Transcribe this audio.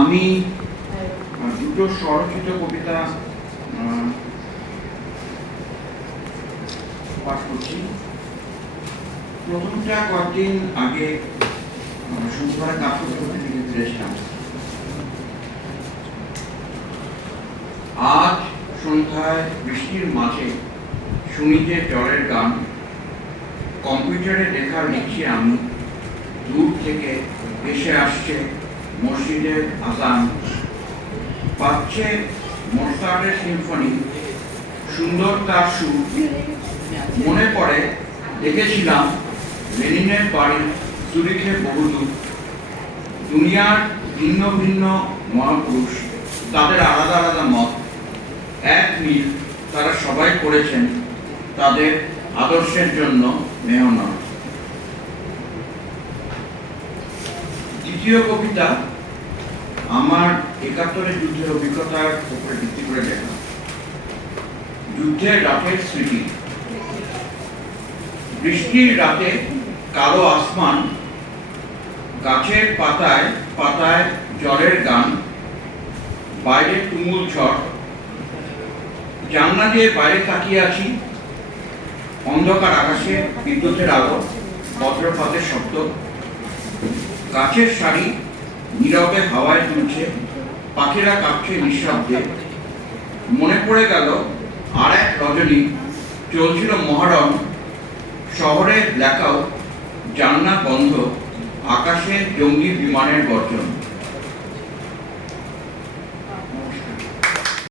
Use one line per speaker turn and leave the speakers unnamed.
আমি দুটো স্বরচিত কবিতা পাঠ করছি। প্রথমটা কয়েকদিন আগে শুক্রবার কাজ করতে লিখে ফিরেছিলাম আজ সন্ধ্যায় বৃষ্টির মাঝে শুনি জলের গান। কম্পিউটারে লেখা লিখছি আমি দূর থেকে এসে আসছে মসজিদের আজান। পাচ্ছে মোস্তারের সিম্ফনি। সুন্দর তার সুর। মনে পড়ে, দেখেছিলাম লেনিনের বাড়ি জুরিখে বহুদূর। দুনিয়ার ভিন্ন ভিন্ন মহাপুরুষ, তাদের আলাদা আলাদা মত। এক মিল তারা সবাই করেছেন, তাদের আদর্শের জন্য মেহনত দ্বিতীয় কবিতা আমার একাত্তরের যুদ্ধের অভিজ্ঞতার উপরে ভিত্তি করে লেখা। যুদ্ধের রাতের স্মৃতি। বৃষ্টির রাতে কালো আসমান, গাছের পাতায় পাতায় জলের গান, বাইরে তুমুল ঝড়। জানলা দিয়ে বাইরে তাকিয়ে আছি অন্ধকার আকাশে বিদ্যুতের আলো, বজ্রপাতের শব্দ। গাছের শাড়ি নীরবে হাওয়ায় দুলছে পাখিরা কাঁপছে নিঃশব্দে। মনে পড়ে গেল, আর এক রজনী চলছিল মহরম শহরে ব্ল্যাকআউট জান্না বন্ধ, আকাশে জঙ্গি বিমানের গর্জন।